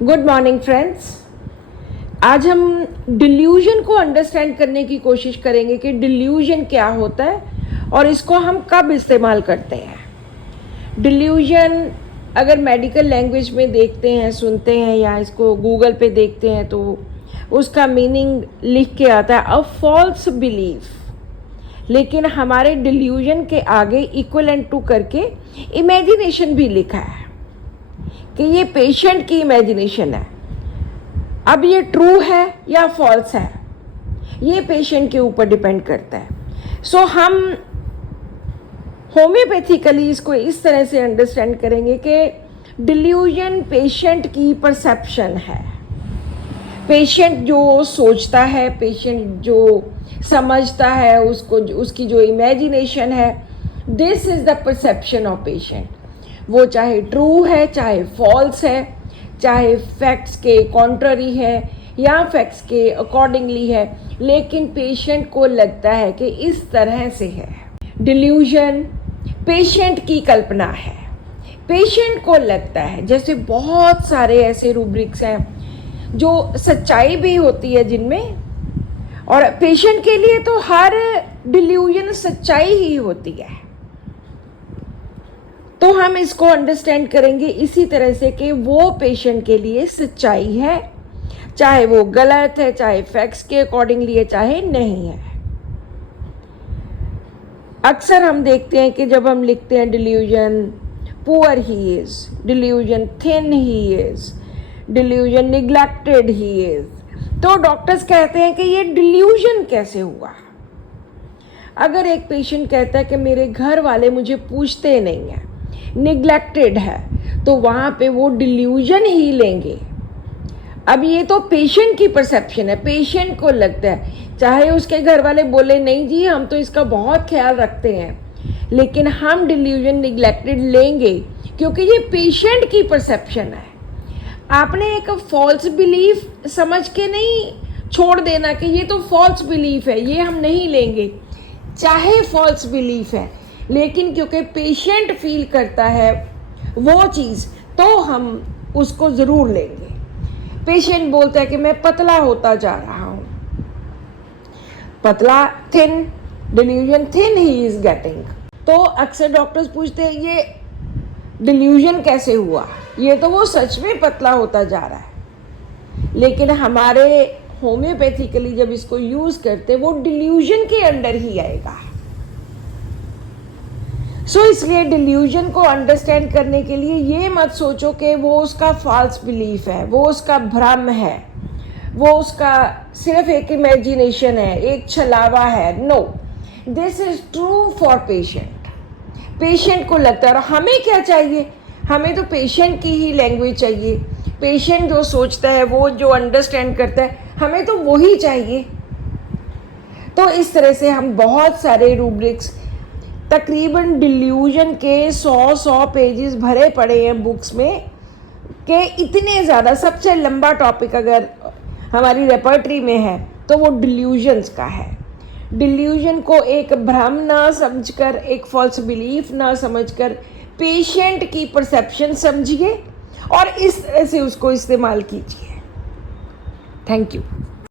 Good morning friends. आज हम delusion को अंडरस्टैंड करने की कोशिश करेंगे कि डिल्यूजन क्या होता है और इसको हम कब इस्तेमाल करते हैं। डिल्यूजन अगर मेडिकल लैंग्वेज में देखते हैं, सुनते हैं या इसको गूगल पे देखते हैं तो उसका मीनिंग लिख के आता है अ फॉल्स बिलीफ। लेकिन हमारे डिल्यूजन के आगे इक्वलेंट टू करके इमेजिनेशन भी लिखा है कि ये पेशेंट की इमेजिनेशन है। अब ये ट्रू है या फॉल्स है, ये पेशेंट के ऊपर डिपेंड करता है। सो हम होम्योपैथिकली इसको इस तरह से अंडरस्टैंड करेंगे कि डिल्यूजन पेशेंट की परसेप्शन है। पेशेंट जो सोचता है, पेशेंट जो समझता है, उसकी जो इमेजिनेशन है, this is the perception of patient. वो चाहे ट्रू है, चाहे फॉल्स है, चाहे फैक्ट्स के कॉन्ट्ररी है या फैक्ट्स के अकॉर्डिंगली है, लेकिन पेशेंट को लगता है कि इस तरह से है। डिल्यूजन पेशेंट की कल्पना है। पेशेंट को लगता है, जैसे बहुत सारे ऐसे रूब्रिक्स हैं जो सच्चाई भी होती है जिनमें, और पेशेंट के लिए तो हर डिल्यूजन सच्चाई ही होती है। तो हम इसको अंडरस्टैंड करेंगे इसी तरह से कि वो पेशेंट के लिए सच्चाई है, चाहे वो गलत है, चाहे फैक्ट्स के अकॉर्डिंगली है, चाहे नहीं है। अक्सर हम देखते हैं कि जब हम लिखते हैं delusion poor he is, delusion thin he is, delusion neglected he is, तो डॉक्टर्स कहते हैं कि ये डिल्यूजन कैसे हुआ। अगर एक पेशेंट कहता है कि मेरे घर वाले मुझे पूछते नहीं हैं, निग्लेक्टेड है, तो वहाँ पे वो डिल्यूजन ही लेंगे। अब ये तो पेशेंट की परसेप्शन है। पेशेंट को लगता है, चाहे उसके घर वाले बोले नहीं जी हम तो इसका बहुत ख्याल रखते हैं, लेकिन हम डिल्यूजन निग्लेक्टेड लेंगे क्योंकि ये पेशेंट की परसेप्शन है। आपने एक फॉल्स बिलीफ समझ के नहीं छोड़ देना कि ये तो फॉल्स बिलीफ है, ये हम नहीं लेंगे, चाहे फॉल्स बिलीफ है, लेकिन क्योंकि पेशेंट फील करता है वो चीज़, तो हम उसको ज़रूर लेंगे। पेशेंट बोलता है कि मैं पतला होता जा रहा हूँ, पतला, thin, delusion thin he is getting. तो अक्सर डॉक्टर्स पूछते हैं ये डिल्यूजन कैसे हुआ, ये तो वो सच में पतला होता जा रहा है। लेकिन हमारे होम्योपैथिकली जब इसको यूज़ करते वो डिल्यूजन के अंडर ही आएगा। इसलिए डिल्यूजन को अंडरस्टैंड करने के लिए ये मत सोचो कि वो उसका फॉल्स बिलीफ है, वो उसका भ्रम है, वो उसका सिर्फ एक इमेजिनेशन है, एक छलावा है। No, this is true for patient. Patient को लगता है, और हमें क्या चाहिए, हमें तो पेशेंट की ही लैंग्वेज चाहिए। पेशेंट जो सोचता है, वो जो अंडरस्टैंड करता है, हमें तो वही चाहिए। तो इस तरह से हम बहुत सारे रूब्रिक्स, तकरीबन डिल्यूजन के 100 पेजेस भरे पड़े हैं बुक्स में, कि इतने ज़्यादा। सबसे लंबा टॉपिक अगर हमारी रेपर्टरी में है तो वो डिल्यूजन्स का है। डिल्यूजन को एक भ्रम ना समझकर, एक फॉल्स बिलीफ ना समझकर, पेशेंट की परसेप्शन समझिए और इस तरह से उसको इस्तेमाल कीजिए। Thank you.